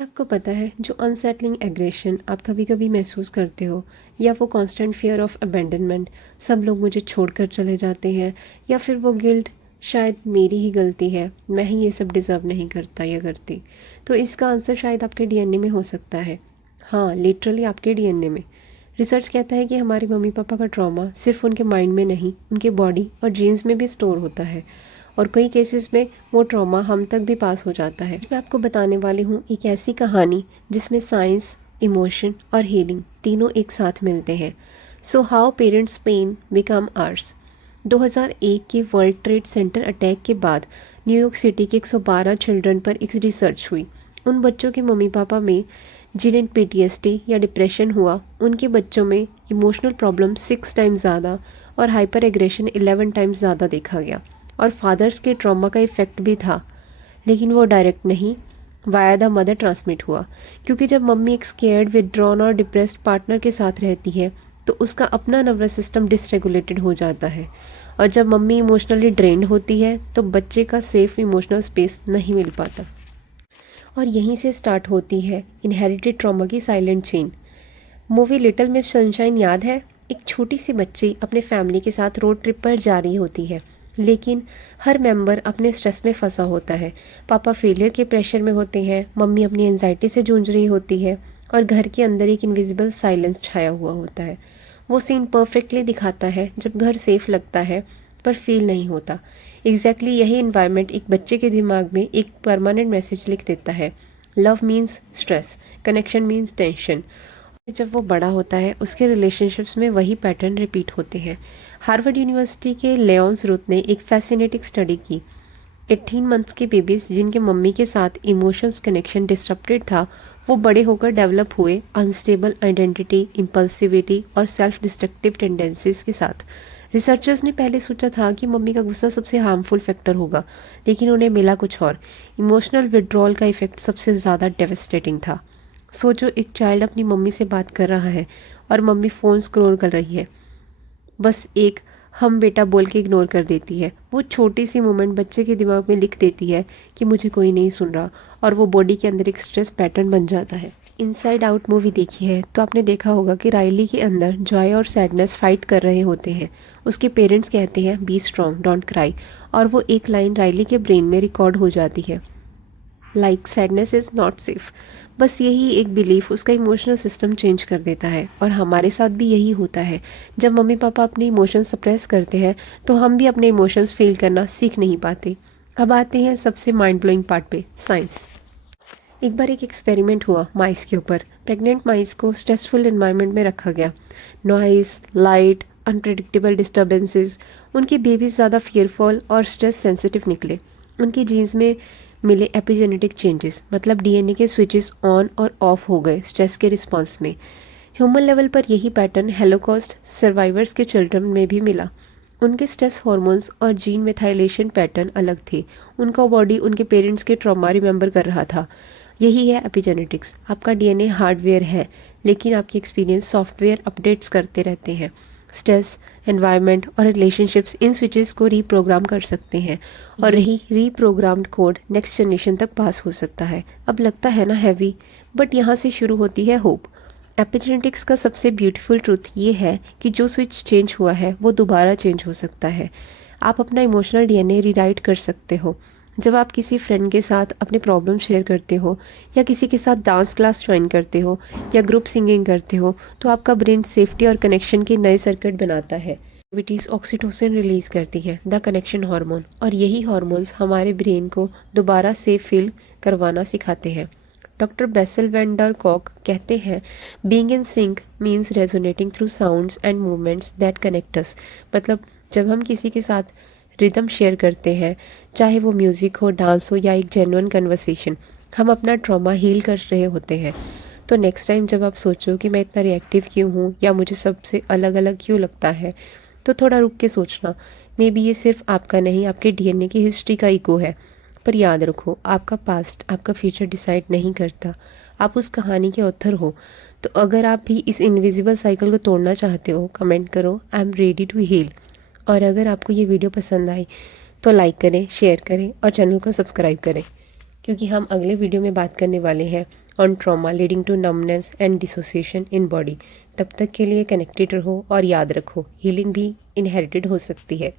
आपको पता है जो अनसेटलिंग एग्रेशन आप कभी कभी महसूस करते हो, या वो कांस्टेंट फियर ऑफ अबैंडनमेंट, सब लोग मुझे छोड़कर चले जाते हैं, या फिर वो गिल्ट, शायद मेरी ही गलती है, मैं ही ये सब डिज़र्व नहीं करता या करती। तो इसका आंसर शायद आपके डीएनए में हो सकता है। हाँ, लिटरली आपके डीएनए में। रिसर्च कहता है कि हमारे मम्मी पापा का ट्रॉमा सिर्फ उनके माइंड में नहीं, उनके बॉडी और जीन्स में भी स्टोर होता है। और कई केसेस में वो ट्रॉमा हम तक भी पास हो जाता है। मैं आपको बताने वाली हूँ एक ऐसी कहानी जिसमें साइंस, इमोशन और हीलिंग तीनों एक साथ मिलते हैं। So how parents can become ours. 2001 के वर्ल्ड ट्रेड सेंटर अटैक के बाद न्यूयॉर्क सिटी के 112 चिल्ड्रन पर एक रिसर्च हुई। उन बच्चों के मम्मी पापा में जिन्हें पीटीएसडी या डिप्रेशन हुआ, उनके बच्चों में इमोशनल प्रॉब्लम 6 टाइम्स ज़्यादा और हाइपर एग्रेशन 11 टाइम्स ज़्यादा देखा गया। और फादर्स के ट्रॉमा का इफ़ेक्ट भी था, लेकिन वो डायरेक्ट नहीं, वाया द मदर ट्रांसमिट हुआ। क्योंकि जब मम्मी एक स्केयर्ड, विदड्रॉन और डिप्रेस्ड पार्टनर के साथ रहती है तो उसका अपना नर्वस सिस्टम डिसरेगुलेटेड हो जाता है। और जब मम्मी इमोशनली ड्रेन्ड होती है तो बच्चे का सेफ इमोशनल स्पेस नहीं मिल पाता। और यहीं से स्टार्ट होती है इनहेरिटेड ट्रॉमा की silent chain. Movie little miss sunshine याद है? एक छोटी सी बच्ची अपने फैमिली के साथ रोड ट्रिप पर जा रही होती है, लेकिन हर मेंबर अपने स्ट्रेस में फंसा होता है। पापा फेलियर के प्रेशर में होते हैं, मम्मी अपनी एंजाइटी से जूझ रही होती है, और घर के अंदर एक इनविजिबल साइलेंस छाया हुआ होता है। वो सीन परफेक्टली दिखाता है जब घर सेफ लगता है पर फील नहीं होता। एग्जैक्टली यही इन्वायरमेंट एक बच्चे के दिमाग में एक परमानेंट मैसेज लिख देता है। Love means stress, connection means tension. जब वो बड़ा होता है उसके रिलेशनशिप्स में वही पैटर्न रिपीट होते हैं। हार्वर्ड यूनिवर्सिटी के लेओन्स रुथ ने एक फैसिनेटिंग स्टडी की। 18 मंथ्स के बेबीज जिनके मम्मी के साथ इमोशंस कनेक्शन डिस्टर्बेड था, वो बड़े होकर डेवलप हुए अनस्टेबल आइडेंटिटी, इम्पल्सिविटी और सेल्फ डिस्ट्रक्टिव टेंडेंसीज के साथ। रिसर्चर्स ने पहले सोचा था कि मम्मी का गुस्सा सबसे हार्मफुल फैक्टर होगा, लेकिन उन्हें मिला कुछ और। इमोशनल विड्रॉल का इफेक्ट सबसे ज़्यादा डेवस्टेटिंग था। सोचो, एक चाइल्ड अपनी मम्मी से बात कर रहा है और मम्मी फ़ोन स्क्रॉल कर रही है, बस एक हम बेटा बोल के इग्नोर कर देती है। वो छोटी सी मोमेंट बच्चे के दिमाग में लिख देती है कि मुझे कोई नहीं सुन रहा, और वो बॉडी के अंदर एक स्ट्रेस पैटर्न बन जाता है। इनसाइड आउट मूवी देखी है तो आपने देखा होगा कि राइली के अंदर जॉय और सैडनेस फाइट कर रहे होते हैं। उसके पेरेंट्स कहते हैं बी स्ट्रॉन्ग, डोंट क्राई, और वो एक लाइन राइली के ब्रेन में रिकॉर्ड हो जाती है, like sadness is not safe. बस यही एक बिलीफ उसका इमोशनल सिस्टम चेंज कर देता है। और हमारे साथ भी यही होता है। जब मम्मी पापा अपने इमोशंस सप्रेस करते हैं तो हम भी अपने इमोशंस फील करना सीख नहीं पाते। अब आते हैं सबसे माइंड ब्लोइंग पार्ट पे, साइंस। एक बार एक एक्सपेरिमेंट हुआ माइस के ऊपर। प्रेग्नेंट माइस को स्ट्रेसफुल एनवायरनमेंट में रखा गया। Noise, light, unpredictable disturbances. उनके बेबीज ज़्यादा फियरफुल और स्ट्रेस सेंसिटिव निकले। उनके जीन्स में मिले एपिजेनेटिक चेंजेस, मतलब डीएनए के स्विचेस ऑन और ऑफ हो गए स्ट्रेस के रिस्पॉन्स में। ह्यूमन लेवल पर यही पैटर्न हेलोकॉस्ट सर्वाइवर्स के चिल्ड्रन में भी मिला। उनके स्ट्रेस हार्मोन्स और जीन मेथाइलेशन पैटर्न अलग थे। उनका बॉडी उनके पेरेंट्स के ट्रॉमा रिमेंबर कर रहा था। यही है एपिजेनेटिक्स। आपका डीएनए हार्डवेयर है, लेकिन आपके एक्सपीरियंस सॉफ्टवेयर अपडेट्स करते रहते हैं। स्ट्रेस, एनवायरनमेंट और रिलेशनशिप्स इन स्विचेस को रीप्रोग्राम कर सकते हैं, और यही रीप्रोग्राम्ड कोड नेक्स्ट जनरेशन तक पास हो सकता है। अब लगता है ना हैवी, बट यहाँ से शुरू होती है होप। एपिजेनेटिक्स का सबसे ब्यूटीफुल ट्रूथ ये है कि जो स्विच चेंज हुआ है वो दोबारा चेंज हो सकता है। आप अपना इमोशनल डीएनए रीराइट कर सकते हो। जब आप किसी फ्रेंड के साथ अपने प्रॉब्लम शेयर करते हो, या किसी के साथ डांस क्लास ज्वाइन करते हो, या ग्रुप सिंगिंग करते हो, तो आपका ब्रेन सेफ्टी और कनेक्शन के नए सर्किट बनाता है। एक्टिविटीज़ ऑक्सीटोसिन रिलीज करती है, द कनेक्शन हार्मोन, और यही हार्मोन्स हमारे ब्रेन को दोबारा सेफ फील करवाना सिखाते हैं। डॉक्टर बेसल वैन डर कॉक कहते हैं, being in sync means resonating through sounds and movements that connect us. मतलब जब हम किसी के साथ रिदम शेयर करते हैं, चाहे वो म्यूज़िक हो, डांस हो, या एक जेन्युइन कन्वर्सेशन, हम अपना ट्रॉमा हील कर रहे होते हैं। तो नेक्स्ट टाइम जब आप सोचो कि मैं इतना रिएक्टिव क्यों हूँ, या मुझे सबसे अलग अलग क्यों लगता है, तो थोड़ा रुक के सोचना। मे बी ये सिर्फ आपका नहीं, आपके डीएनए की हिस्ट्री का इको है। पर याद रखो, आपका पास्ट आपका फ्यूचर डिसाइड नहीं करता, आप उस कहानी के ऑथर हो। तो अगर आप भी इस इनविजिबल साइकिल को तोड़ना चाहते हो, कमेंट करो, I am ready to heal. और अगर आपको ये वीडियो पसंद आई तो लाइक करें, शेयर करें और चैनल को सब्सक्राइब करें, क्योंकि हम अगले वीडियो में बात करने वाले हैं on trauma leading to numbness and dissociation in body. तब तक के लिए कनेक्टेड रहो और याद रखो हीलिंग भी इनहेरिटेड हो सकती है।